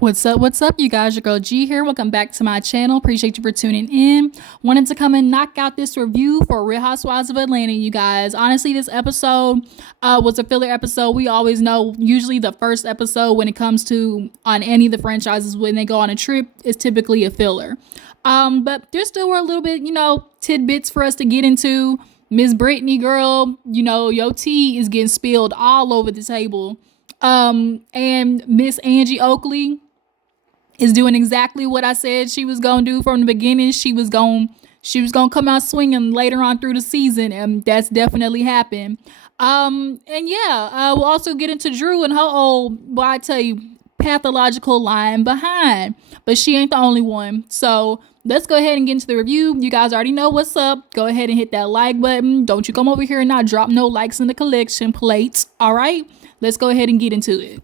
What's up, you guys? Your girl G here. Welcome back to my channel. Appreciate you for tuning in. Wanted to come and knock out this review for Real Housewives of Atlanta, you guys. Honestly, this episode was a filler episode. We always know, usually the first episode when it comes to on any of the franchises when they go on a trip is typically a filler. But there still were a little bit, tidbits for us to get into. Miss Brittany, girl, your tea is getting spilled all over the table. And Miss Angie Oakley is doing exactly what I said she was gonna do from the beginning. She was gonna come out swinging later on through the season, and that's definitely happened. And yeah, we'll also get into Drew and her old, boy, I tell you, pathological lying behind. But she ain't the only one. So let's go ahead and get into the review. You guys already know what's up. Go ahead and hit that like button. Don't you come over here and not drop no likes in the collection plates. All right, let's go ahead and get into it.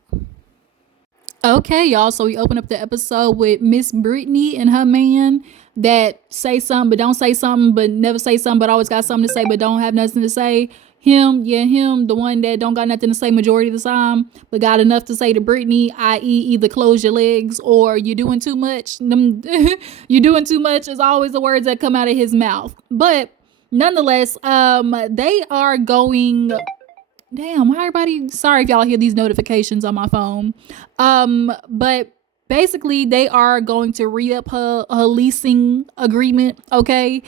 Okay, y'all. So we open up the episode with Miss Brittany and her man that say something but don't say something, but never say something but always got something to say but don't have nothing to say. Him, the one that don't got nothing to say majority of the time, but got enough to say to Brittany, i.e., either close your legs or you're doing too much. You're doing too much is always the words that come out of his mouth. But nonetheless, they are going. Damn, why everybody, sorry if y'all hear these notifications on my phone. But basically they are going to re-up her leasing agreement. Okay.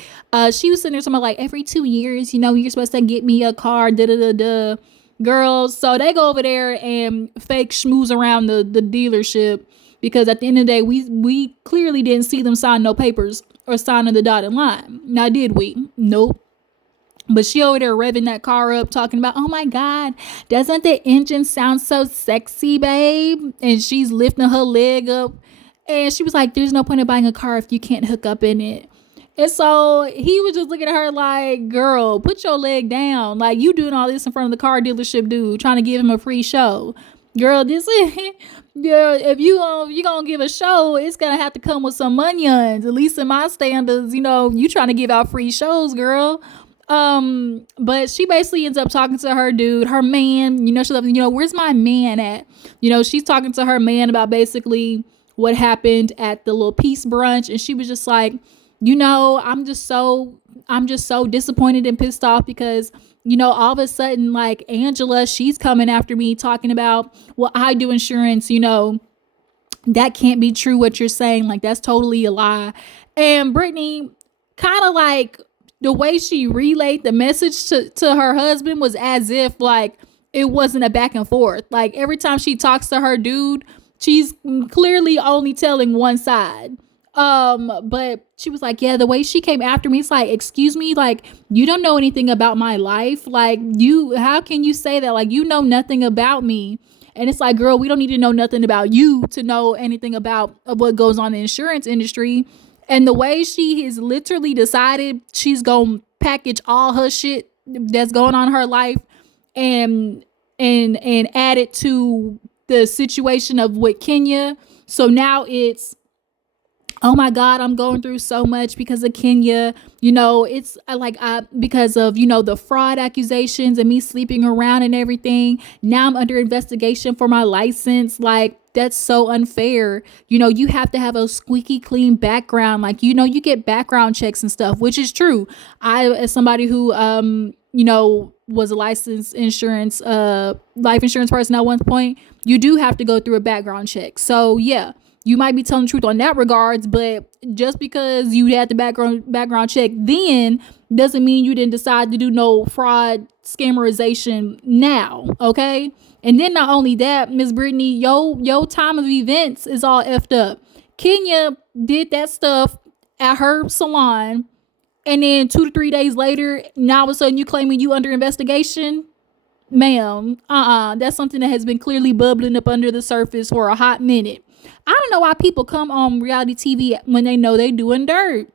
She was sitting there something like every 2 years, you're supposed to get me a car, girls. So they go over there and fake schmooze around the dealership, because at the end of the day, we clearly didn't see them sign no papers or sign on the dotted line. Now, did we? Nope. But she over there revving that car up, talking about, oh my God, doesn't the engine sound so sexy, babe? And she's lifting her leg up. And she was like, there's no point in buying a car if you can't hook up in it. And so he was just looking at her like, girl, put your leg down. Like, you doing all this in front of the car dealership dude, trying to give him a free show. Girl, this is, girl, if you gonna give a show, it's gonna have to come with some onions. At least in my standards, you trying to give out free shows, girl. But she basically ends up talking to her dude, her man, she's like, where's my man at? She's talking to her man about basically what happened at the little peace brunch. And she was just like, I'm just so disappointed and pissed off because, all of a sudden, like Angela, she's coming after me talking about, well, I do insurance, that can't be true what you're saying. Like, that's totally a lie. And Brittany kind of like, the way she relayed the message to her husband was as if like it wasn't a back and forth. Like every time she talks to her dude, she's clearly only telling one side. But she was like, yeah, the way she came after me, it's like, excuse me, like you don't know anything about my life. Like how can you say that? Like, you know nothing about me. And it's like, girl, we don't need to know nothing about you to know anything about what goes on in the insurance industry. And the way she has literally decided she's going to package all her shit that's going on in her life and add it to the situation of with Kenya. So now it's, oh my God, I'm going through so much because of Kenya. It's like because of, the fraud accusations and me sleeping around and everything. Now I'm under investigation for my license. Like, that's so unfair. You have to have a squeaky clean background. Like, you get background checks and stuff, which is true. I, as somebody who, was a licensed life insurance person at one point, you do have to go through a background check. So yeah, you might be telling the truth on that regards, but just because you had the background check then doesn't mean you didn't decide to do no fraud scammerization now. Okay. And then not only that, Miss Brittany, your time of events is all effed up. Kenya did that stuff at her salon, and then 2 to 3 days later, now all of a sudden you claiming you under investigation? Ma'am, that's something that has been clearly bubbling up under the surface for a hot minute. I don't know why people come on reality TV when they know they doing dirt.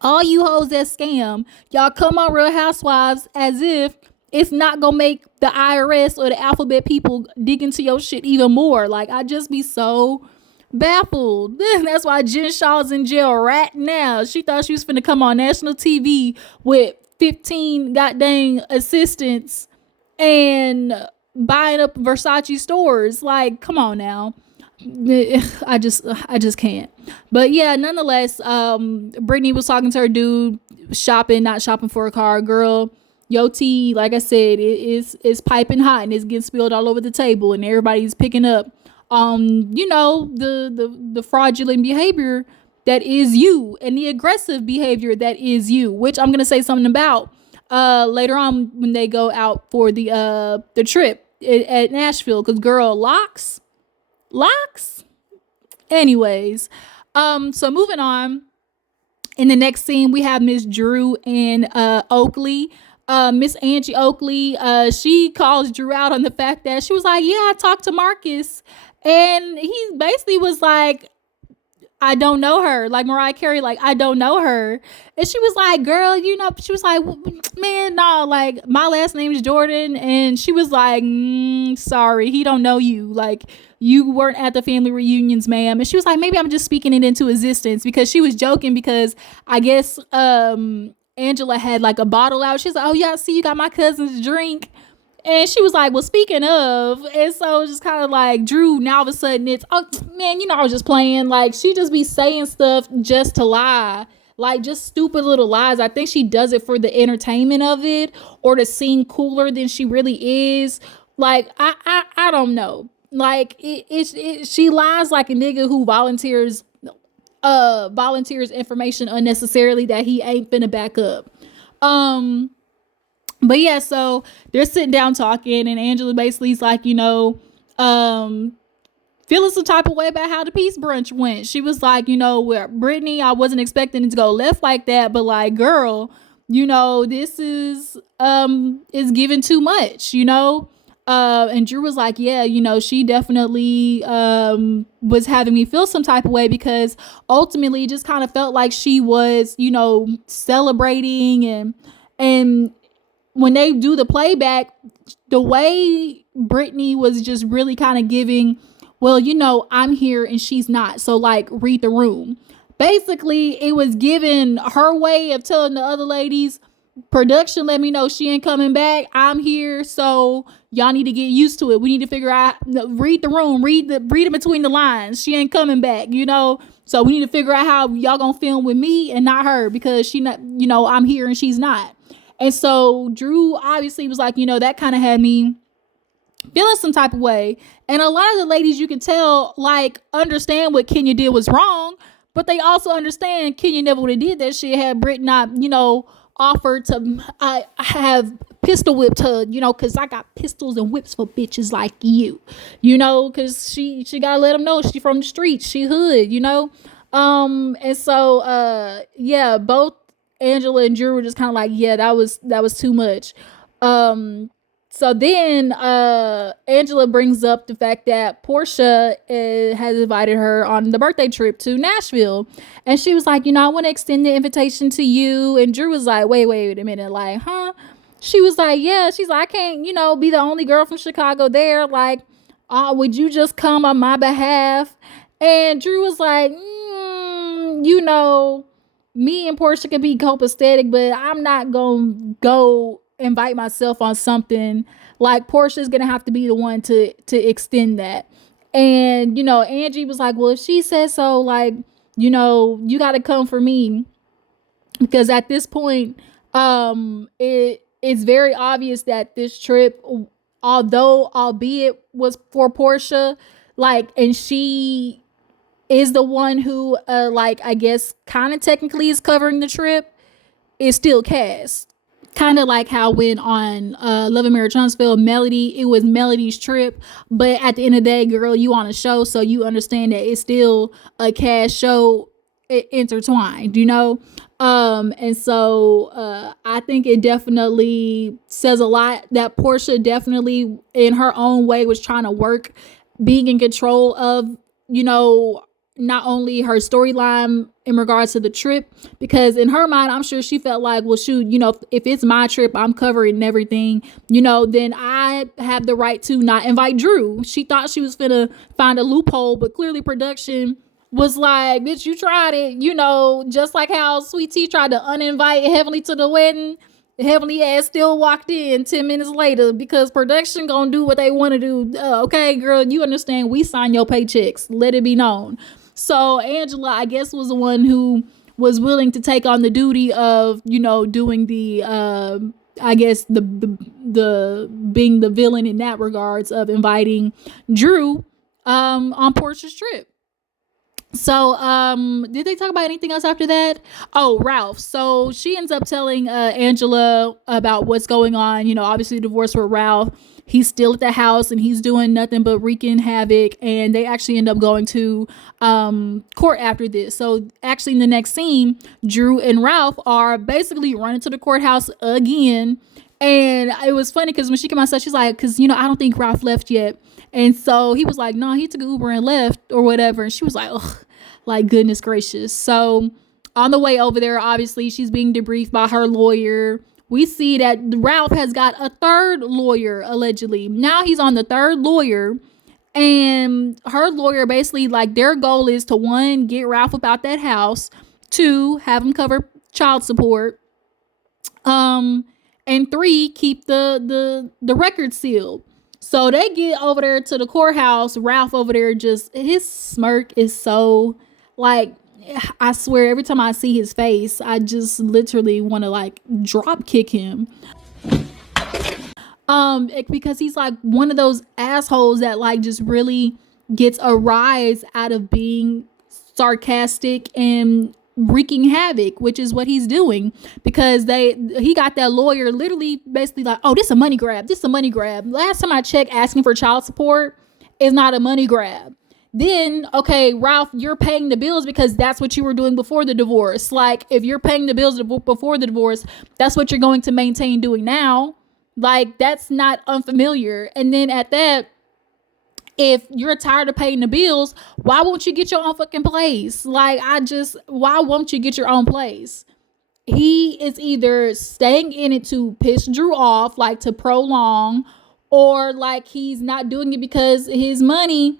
All you hoes that scam, y'all come on Real Housewives as if it's not gonna make the IRS or the alphabet people dig into your shit even more. Like, I just be so baffled. That's why Jen Shaw's in jail right now. She thought she was finna come on national TV with 15 goddamn assistants and buying up Versace stores. Like, come on now. I just can't. But yeah, nonetheless, Brittany was talking to her dude, shopping, not shopping for a car. Girl, yo tea, like I said, it's piping hot and it's getting spilled all over the table, and everybody's picking up, the fraudulent behavior that is you, and the aggressive behavior that is you, which I'm gonna say something about later on when they go out for the trip at Nashville. Cause girl, locks. Anyways, so moving on. In the next scene, we have Miss Drew and Oakley. Miss Angie Oakley, she calls Drew out on the fact that she was like, "Yeah, I talked to Marcus," and he basically was like, "I don't know her." Like Mariah Carey, like, "I don't know her." And she was like, "Girl, she was like, "Man, no, like, my last name is Jordan." And she was like, "Sorry, he don't know you. Like, you weren't at the family reunions, ma'am." And she was like, "Maybe I'm just speaking it into existence," because she was joking because I guess Angela had like a bottle out. She's like, "Oh yeah, I see you got my cousin's drink." And she was like, "Well, speaking of," and so just kind of like Drew, now all of a sudden it's, "Oh man, I was just playing." Like, she just be saying stuff just to lie. Like, just stupid little lies. I think she does it for the entertainment of it, or to seem cooler than she really is. Like, I don't know. Like, she lies like a nigga who volunteers information unnecessarily that he ain't finna back up. But yeah, so they're sitting down talking, and Angela basically is like, feeling some type of way about how the peace brunch went. She was like, where Brittany, I wasn't expecting it to go left like that, but like, girl, this is giving too much, and Drew was like, "Yeah, she definitely was having me feel some type of way, because ultimately it just kind of felt like she was, celebrating, and when they do the playback, the way Brittany was just really kind of giving, well, I'm here and she's not, so like, read the room." Basically, it was giving her way of telling the other ladies, production let me know she ain't coming back. I'm here, so y'all need to get used to it. We need to figure out, read the room, read it between the lines. She ain't coming back, so we need to figure out how y'all gonna film with me and not her, because she not, I'm here and she's not. And so Drew obviously was like, that kind of had me feeling some type of way. And a lot of the ladies, you can tell, like, understand what Kenya did was wrong, but they also understand Kenya never would have did that shit had Britt not, offered to I have pistol whipped her, because I got pistols and whips for bitches like you, because she gotta let them know she from the streets, she hood, and so yeah, both Angela and Drew were just kind of like, yeah, that was too much. So then Angela brings up the fact that Porsha has invited her on the birthday trip to Nashville. And she was like, I want to extend the invitation to you. And Drew was like, wait a minute. Like, huh? She was like, yeah. She's like, I can't, be the only girl from Chicago there. Like, would you just come on my behalf? And Drew was like, me and Porsha could be copacetic, but I'm not going to go invite myself on something. Like, Porsha's gonna have to be the one to extend that. And Angie was like, well, if she says so, like, you gotta come for me, because at this point it's very obvious that this trip, albeit was for Porsha, like, and she is the one who like, I guess kind of technically is covering the trip, is still Cass. Kind of like how when on Love and Marriage Huntsville, Melody, it was Melody's trip, but at the end of the day, girl, you on a show, so you understand that it's still a Cass show intertwined, and so I think it definitely says a lot that Porsha definitely in her own way was trying to work being in control of, not only her storyline in regards to the trip, because in her mind, I'm sure she felt like, well, shoot, if it's my trip, I'm covering everything, then I have the right to not invite Drew. She thought she was finna find a loophole, but clearly production was like, bitch, you tried it, just like how Sweet Tea tried to uninvite Heavenly to the wedding. Heavenly ass still walked in 10 minutes later because production gonna do what they want to do. Okay, girl, you understand. We sign your paychecks. Let it be known. So Angela, I guess, was the one who was willing to take on the duty of, doing the, I guess the being the villain in that regards of inviting Drew on Porsha's trip. So, did they talk about anything else after that? Oh, Ralph. So she ends up telling Angela about what's going on. Obviously divorce with Ralph. He's still at the house and he's doing nothing but wreaking havoc. And they actually end up going to court after this. So actually in the next scene, Drew and Ralph are basically running to the courthouse again. And it was funny because when she came outside, she's like, because, I don't think Ralph left yet. And so he was like, no, he took an Uber and left or whatever. And she was like, ugh, like, goodness gracious. So on the way over there, obviously, she's being debriefed by her lawyer. We see that Ralph has got a third lawyer, allegedly. Now he's on the third lawyer. And her lawyer basically, like, their goal is to, 1, get Ralph about that house. 2, have him cover child support. And 3, keep the record sealed. So they get over there to the courthouse. Ralph over there, just his smirk is so, like, I swear every time I see his face, I just literally want to, like, drop kick him. Because he's like one of those assholes that, like, just really gets a rise out of being sarcastic and wreaking havoc, which is what he's doing, because he got that lawyer literally basically like, oh, this a money grab. Last time I checked, asking for child support is not a money grab. Then, okay, Ralph, you're paying the bills because that's what you were doing before the divorce. Like, if you're paying the bills before the divorce, that's what you're going to maintain doing now. Like, that's not unfamiliar. And then at that, if you're tired of paying the bills, why won't you get your own fucking place? Like, why won't you get your own place? He is either staying in it to piss Drew off, like to prolong, or like he's not doing it because his money,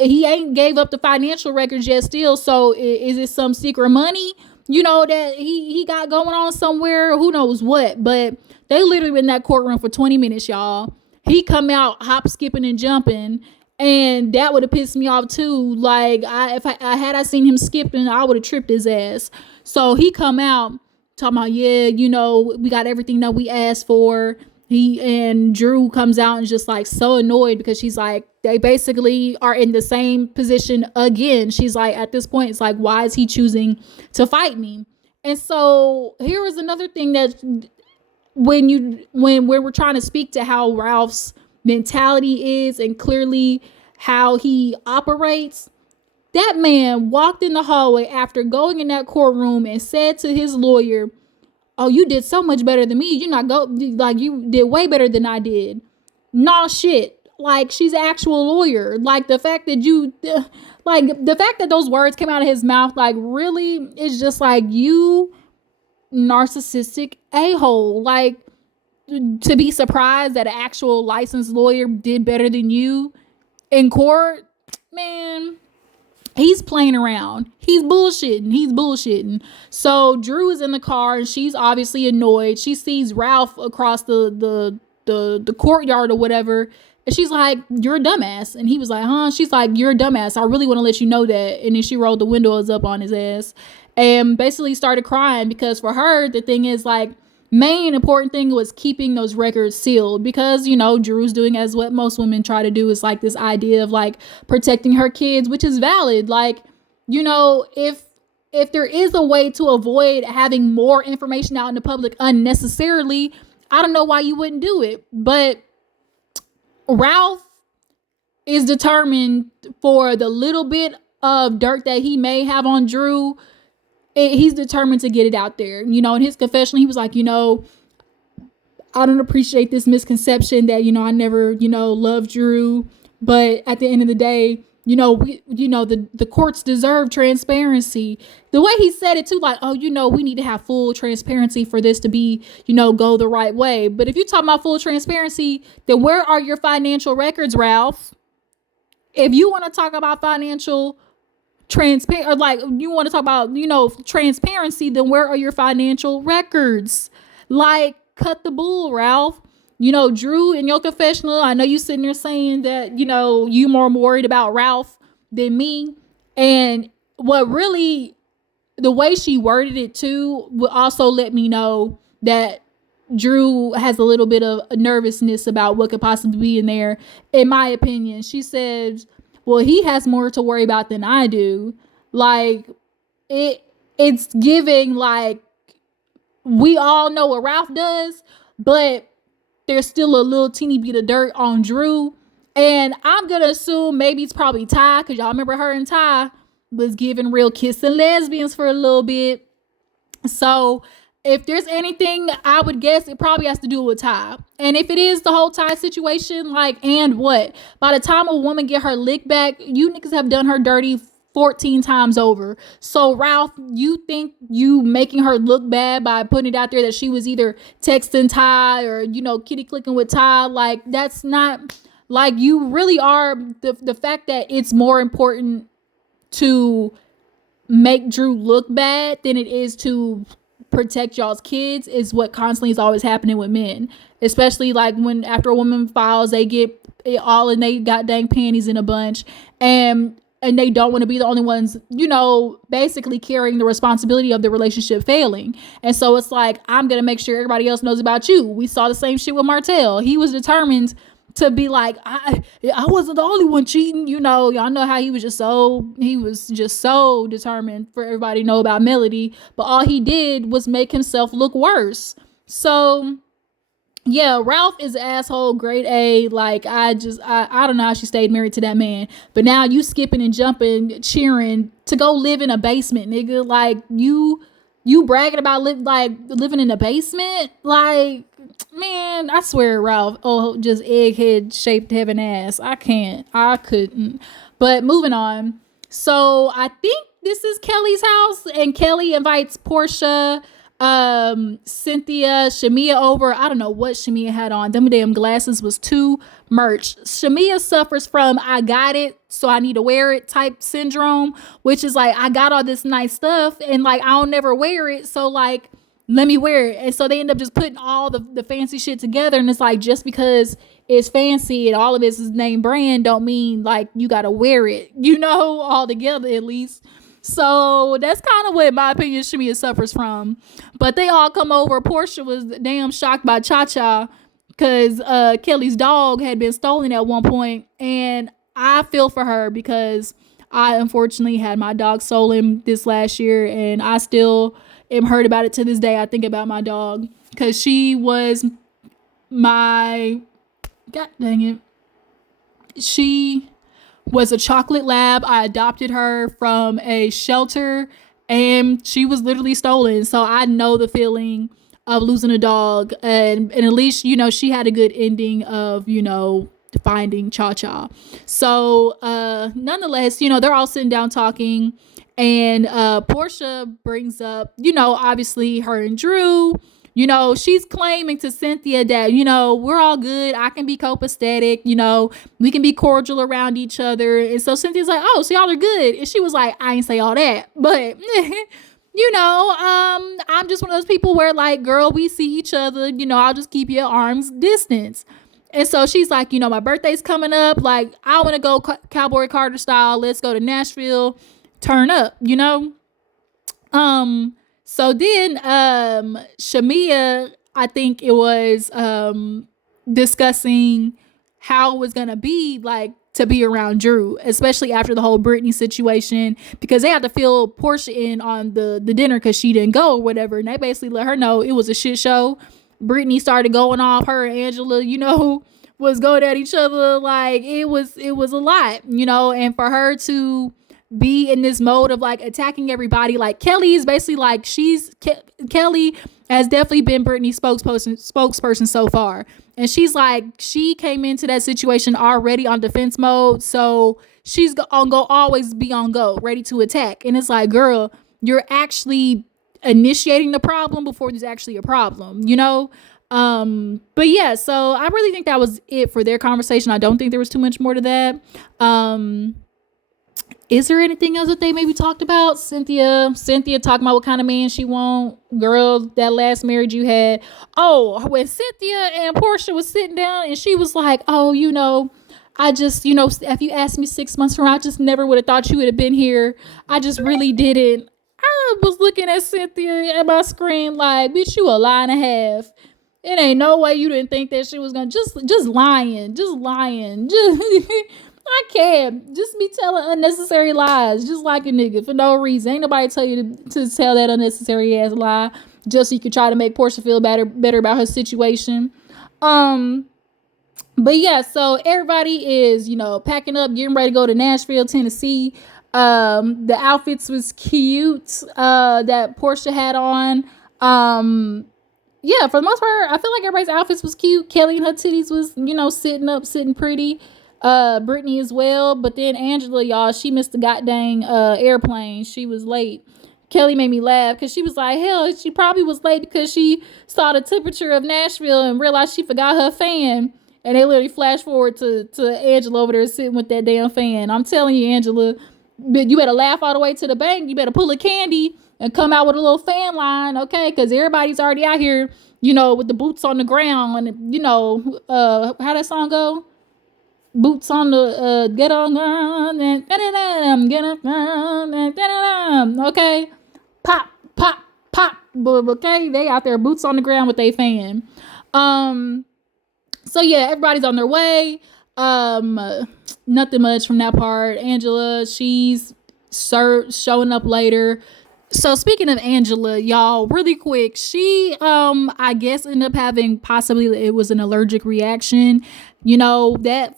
he ain't gave up the financial records yet still. So is it some secret money, that he got going on somewhere? Who knows what? But they literally been in that courtroom for 20 minutes, y'all. He come out hop, skipping, and jumping, and that would have pissed me off too. Like, if I had seen him skipping, I would have tripped his ass. So he come out talking about, yeah, we got everything that we asked for. And Drew comes out and just like so annoyed because she's like, they basically are in the same position again. She's like, at this point, it's like, why is he choosing to fight me? And so here is another thing that when we're trying to speak to how Ralph's mentality is and clearly how he operates, that man walked in the hallway after going in that courtroom and said to his lawyer, oh, you did so much better than me. You did way better than I did. Nah, shit. Like, she's an actual lawyer. Like, the fact that those words came out of his mouth, like, really, it's just like, you narcissistic a-hole. Like, to be surprised that an actual licensed lawyer did better than you in court, man, he's playing around. He's bullshitting. So Drew is in the car and she's obviously annoyed. She sees Ralph across the courtyard or whatever, and she's like, you're a dumbass. And he was like, huh? She's like, you're a dumbass. I really want to let you know that. And then she rolled the windows up on his ass and basically started crying, because for her, the thing is, like, main important thing was keeping those records sealed, because, Drew's doing as what most women try to do, is like this idea of like protecting her kids, which is valid. Like, if there is a way to avoid having more information out in the public unnecessarily, I don't know why you wouldn't do it. But Ralph is determined, for the little bit of dirt that he may have on Drew, he's determined to get it out there. In his confession, he was like, I don't appreciate this misconception that, I never, loved Drew. But at the end of the day, the courts deserve transparency. The way he said it too, like, oh, we need to have full transparency for this to be, go the right way. But if you're talking about full transparency, then where are your financial records, Ralph? If you want to talk about financial transparent, or like you want to talk about, transparency, then where are your financial records? Like, cut the bull, Ralph. Drew, in your confessional, I know you sitting there saying that, you more worried about Ralph than me. And what really, the way she worded it too, would also let me know that Drew has a little bit of nervousness about what could possibly be in there. In my opinion, she says, well, he has more to worry about than I do. Like, it's giving, like, we all know what Ralph does, but there's still a little teeny bit of dirt on Drew. And I'm going to assume maybe it's probably Ty, because y'all remember her and Ty was giving real kissing lesbians for a little bit. So if there's anything, I would guess it probably has to do with Ty. And if it is the whole Ty situation, like, and what? By the time a woman get her lick back, you niggas have done her dirty 14 times over. So Ralph, you think you making her look bad by putting it out there that she was either texting Ty or, kitty clicking with Ty? Like, that's not, like, you really are, the fact that it's more important to make Drew look bad than it is to protect y'all's kids is what constantly is always happening with men. Especially like when after a woman files, they get it all and they got dang panties in a bunch, and they don't want to be the only ones, basically carrying the responsibility of the relationship failing. And so it's like, I'm going to make sure everybody else knows about you. We saw the same shit with Martell. He was determined to be like, I wasn't the only one cheating. Y'all know how he was just so determined for everybody to know about Melody. But all he did was make himself look worse. So yeah, Ralph is an asshole, grade A. Like, I don't know how she stayed married to that man. But now you skipping and jumping, cheering to go live in a basement, nigga. Like, you bragging about living in a basement? Like, man, I swear, Ralph. Oh, just egghead shaped heaven ass. I couldn't. But moving on. So I think this is Kelly's house, and Kelly invites Porsha, Cynthia, Shamia over. I don't know what Shamia had on. Them damn glasses was too much. Shamia suffers from I got it, so I need to wear it type syndrome, which is like, I got all this nice stuff and like I don't never wear it, so like let me wear it. And so they end up just putting all the fancy shit together, and it's like, just because it's fancy and all of this is name brand don't mean like you gotta wear it, all together at least. So that's kind of what, in my opinion, Shamia suffers from. But they all come over. Porsha was damn shocked by Cha-Cha because Kelly's dog had been stolen at one point. And I feel for her because I unfortunately had my dog stolen this last year. And I still am hurt about it to this day. I think about my dog because she was my... God dang it. She was a chocolate lab. I adopted her from a shelter and she was literally stolen. So I know the feeling of losing a dog, and at least, she had a good ending of, finding Cha-Cha. So nonetheless, they're all sitting down talking, and Porsha brings up, obviously her and Drew. She's claiming to Cynthia that, we're all good. I can be copacetic. We can be cordial around each other. And so Cynthia's like, oh, so y'all are good. And she was like, I ain't say all that. But, I'm just one of those people where like, girl, we see each other. I'll just keep you at arm's distance. And so she's like, my birthday's coming up. Like, I want to go Cowboy Carter style. Let's go to Nashville. Turn up, So then Shamia, I think it was discussing how it was going to be like to be around Drew, especially after the whole Brittany situation, because they had to fill Porsha in on the dinner because she didn't go or whatever. And they basically let her know it was a shit show. Brittany started going off. Her and Angela, was going at each other. Like, it was a lot, and for her to be in this mode of like attacking everybody. Like, Kelly is basically like, Kelly has definitely been Brittany's spokesperson so far. And she's like, she came into that situation already on defense mode. So she's always be on go, ready to attack. And it's like, girl, you're actually initiating the problem before there's actually a problem, But yeah, so I really think that was it for their conversation. I don't think there was too much more to that. Is there anything else that they maybe talked about? Cynthia talking about what kind of man she want. Girl, that last marriage you had. Oh, when Cynthia and Porsha was sitting down and she was like, oh, I just, if you asked me 6 months from now, I just never would have thought you would have been here. I just really didn't. I was looking at Cynthia at my screen like, bitch, you a lie and a half. It ain't no way you didn't think that shit was gonna just lying. Just I can't. Just be telling unnecessary lies, just like a nigga for no reason. Ain't nobody tell you to tell that unnecessary ass lie just so you could try to make Porsha feel better about her situation. But yeah, so everybody is, packing up, getting ready to go to Nashville, Tennessee. The outfits was cute, that Porsha had on. Yeah, for the most part, I feel like everybody's outfits was cute. Kelly and her titties was, sitting pretty. Brittany as well. But then Angela, y'all, she missed the goddamn airplane. She was late. Kelly made me laugh because she was like, hell, she probably was late because she saw the temperature of Nashville and realized she forgot her fan. And they literally flash forward to Angela over there sitting with that damn fan. I'm telling you, Angela, you better laugh all the way to the bank. You better pull a candy and come out with a little fan line, okay? Because everybody's already out here, with the boots on the ground. And, how that song go? Boots on the get on ground and get on, okay? Pop, pop, pop. Okay, they out there boots on the ground with a fan. So yeah, everybody's on their way. Nothing much from that part. Angela, she's showing up later. So speaking of Angela, y'all, really quick, she I guess ended up having, possibly it was an allergic reaction. That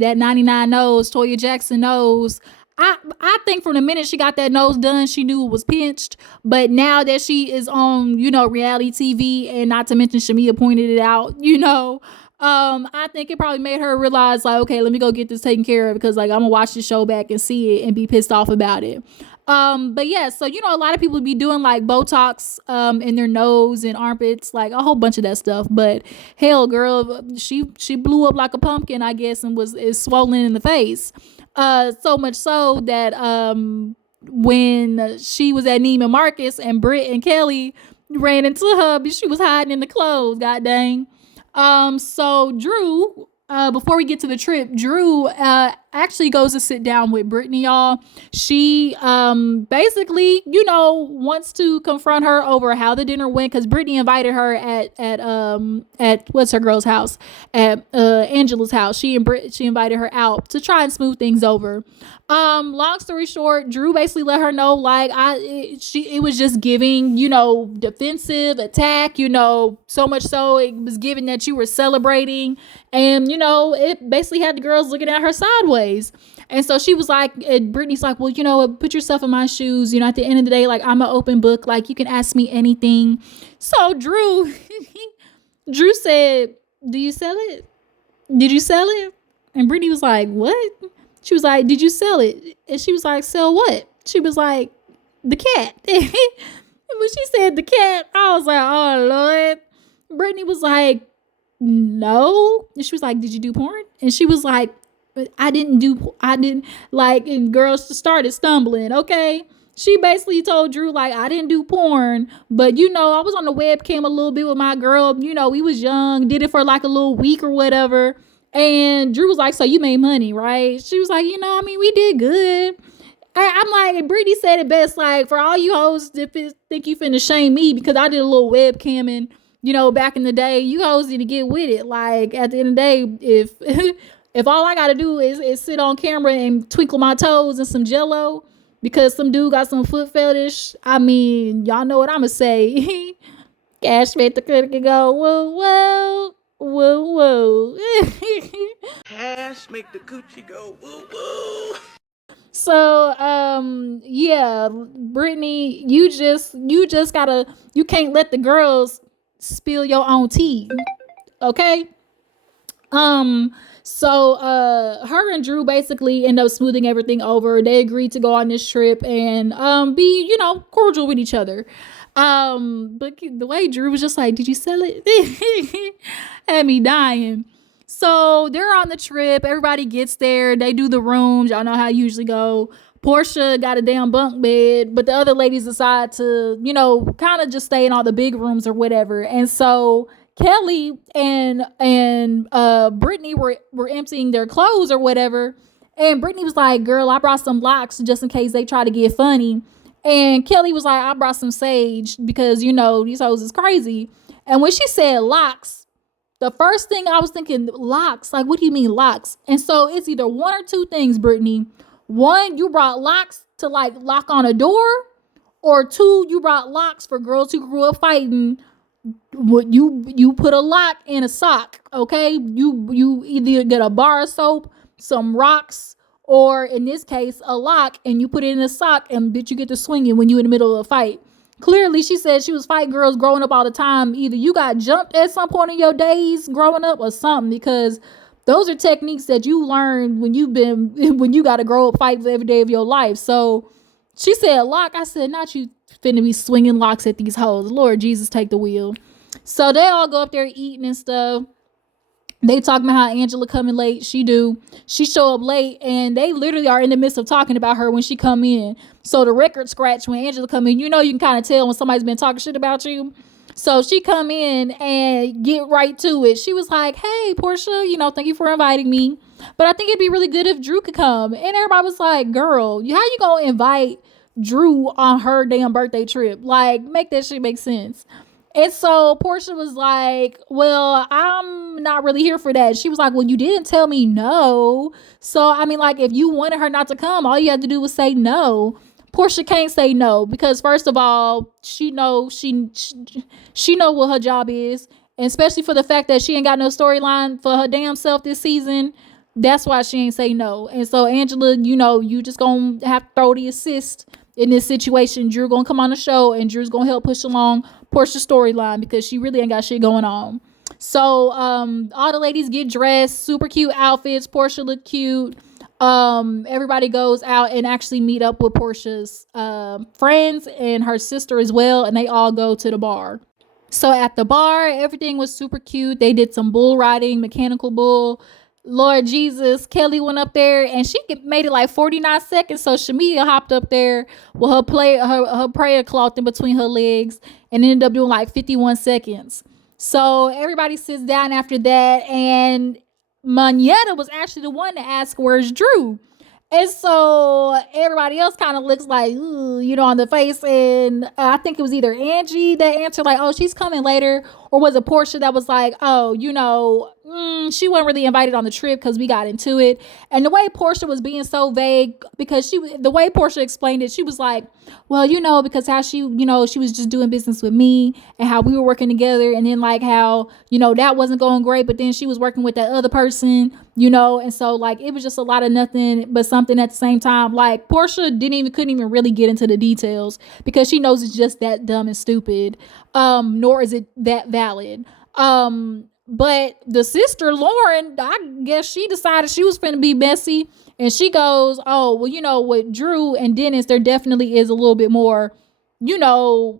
that 99 nose, Toya Jackson nose. I think from the minute she got that nose done, she knew it was pinched. But now that she is on, reality TV, and not to mention Shamia pointed it out, I think it probably made her realize, like, okay, let me go get this taken care of, because like I'm gonna watch the show back and see it and be pissed off about it. But yeah, so a lot of people be doing like Botox in their nose and armpits, like a whole bunch of that stuff. But hell, girl, she blew up like a pumpkin, I guess, and is swollen in the face. So much so that when she was at Neiman Marcus and Britt and Kelly ran into her, she was hiding in the clothes, god dang. So Drew, before we get to the trip, Drew actually goes to sit down with Brittany, y'all. She basically, wants to confront her over how the dinner went, because Brittany invited her at what's her girl's house, at Angela's house. She invited her out to try and smooth things over. Long story short, Drew basically let her know, like, it was just giving, defensive attack, so much so it was giving that you were celebrating, and it basically had the girls looking at her sideways. And so she was like, Brittany's like, well, put yourself in my shoes. At the end of the day, like, I'm an open book. Like, you can ask me anything. So Drew said, do you sell it? Did you sell it? And Brittany was like, what? She was like, did you sell it? And she was like, sell what? She was like, the cat. And when she said the cat, I was like, oh, Lord. Brittany was like, no. And she was like, did you do porn? And she was like, I didn't, like, and girls started stumbling, okay? She basically told Drew, like, I didn't do porn, but, I was on the webcam a little bit with my girl. We was young, did it for like a little week or whatever. And Drew was like, so you made money, right? She was like, we did good. I'm like, and Brittany said it best, like, for all you hoes that think you finna shame me because I did a little webcamming, back in the day, you hoes need to get with it. Like, at the end of the day, if if all I gotta do is sit on camera and twinkle my toes in some Jello because some dude got some foot fetish, y'all know what I'ma say. Cash made the critic go, whoa, whoa. Whoa, whoa. Cash make the coochie go, woo, woo. So, yeah, Brittany, you just gotta, you can't let the girls spill your own tea. Okay? So, her and Drew basically end up smoothing everything over. They agreed to go on this trip and, be, cordial with each other. But the way Drew was just like, did you sell it? Had me dying. So they're on the trip. Everybody gets there. They do the rooms. Y'all know how it usually go. Porsha got a damn bunk bed, but the other ladies decide to, kind of just stay in all the big rooms or whatever. And so Kelly and Brittany were emptying their clothes or whatever. And Brittany was like, "Girl, I brought some locks just in case they try to get funny." And Kelly was like, "I brought some sage because these hoes is crazy." And when she said locks, the first thing I was thinking, locks. Like, what do you mean locks? And so it's either one or two things, Brittany. One, you brought locks to like lock on a door, or two, you brought locks for girls who grew up fighting. What you put a lock in a sock, okay? You either get a bar of soap, some rocks, or in this case, a lock, and you put it in a sock, and bitch, you get to swinging when you in the middle of a fight. Clearly, she said she was fighting girls growing up all the time. Either you got jumped at some point in your days growing up or something, because those are techniques that you learn when you got to grow up fighting every day of your life. So she said lock. I said, not you finna be swinging locks at these hoes. Lord Jesus, take the wheel. So they all go up there eating and stuff. They talking about how Angela coming late. She show up late, and they literally are in the midst of talking about her when she come in. So the record scratch when Angela come in. You can kind of tell when somebody's been talking shit about you. So she come in and get right to it. She was like, "Hey, Porsha, thank you for inviting me. But I think it'd be really good if Drew could come." And everybody was like, "Girl, how you gonna invite Drew on her damn birthday trip? Like, make that shit make sense." And so Porsha was like, "Well, I'm not really here for that." She was like, "Well, you didn't tell me no. So, I mean, like, if you wanted her not to come, all you had to do was say no." Porsha can't say no because, first of all, she know what her job is, and especially for the fact that she ain't got no storyline for her damn self this season. That's why she ain't say no. And so Angela, you just gonna have to throw the assist in this situation. Drew gonna come on the show, and Drew's gonna help push along Porsha's storyline because she really ain't got shit going on. So all the ladies get dressed, super cute outfits. Porsha look cute. Everybody goes out and actually meet up with Porsha's friends and her sister as well, and they all go to the bar. So at the bar, everything was super cute. They did some bull riding, mechanical bull. Lord Jesus, Kelly went up there and she made it like 49 seconds. So Shamia hopped up there with her prayer cloth in between her legs and ended up doing like 51 seconds. So everybody sits down after that, and Manetta was actually the one to ask, "Where's Drew?" And so everybody else kind of looks like, on the face. And I think it was either Angie that answered like, "Oh, she's coming later." Or was it Porsha that was like, "Oh, she wasn't really invited on the trip because we got into it." And the way Porsha was being so vague, because the way Porsha explained it, she was like, "Well, because how she was just doing business with me and how we were working together. And then like how, that wasn't going great, but then she was working with that other person, and so like, it was just a lot of nothing but something at the same time." Like Porsha couldn't even really get into the details because she knows it's just that dumb and stupid. Nor is it that valid. But the sister, Lauren, I guess she decided she was finna be messy. And she goes, "Oh, well, with Drew and Dennis, there definitely is a little bit more, whispering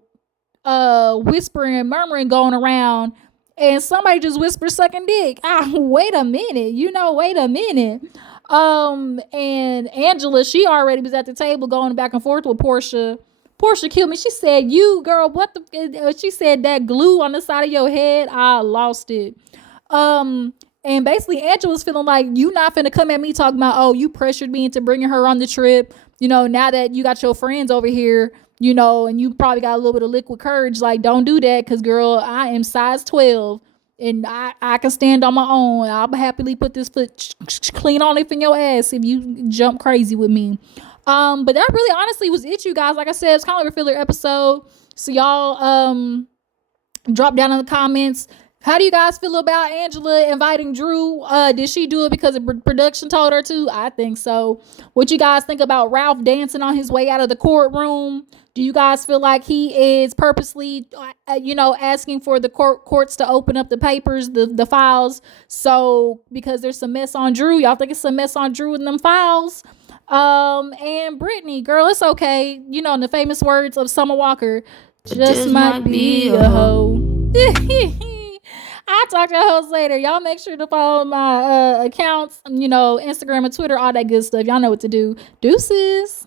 and murmuring going around." And somebody just whispered sucking dick. Wait a minute. Wait a minute. And Angela, she already was at the table going back and forth with Porsha. Porsha killed me. She said, "You girl, what the?" She said, "That glue on the side of your head, I lost it." And basically, Angela was feeling like, "You not finna come at me talking about, oh, you pressured me into bringing her on the trip. Now that you got your friends over here, and you probably got a little bit of liquid courage. Like, don't do that, because girl, I am size 12, and I can stand on my own. I'll happily put this foot clean on it in your ass if you jump crazy with me." But that really honestly was it, you guys. Like I said, it's kind of like a filler episode. So y'all drop down in the comments. How do you guys feel about Angela inviting Drew? Did she do it because the production told her to? I think so. What you guys think about Ralph dancing on his way out of the courtroom? Do you guys feel like he is purposely, asking for the courts to open up the papers, the files? So because there's some mess on Drew, y'all think it's some mess on Drew in them files? And Brittany, girl, it's okay. In the famous words of Summer Walker, just might be a hoe. I'll talk to y'all hoes later. Y'all make sure to follow my accounts, Instagram and Twitter, all that good stuff. Y'all know what to do. Deuces.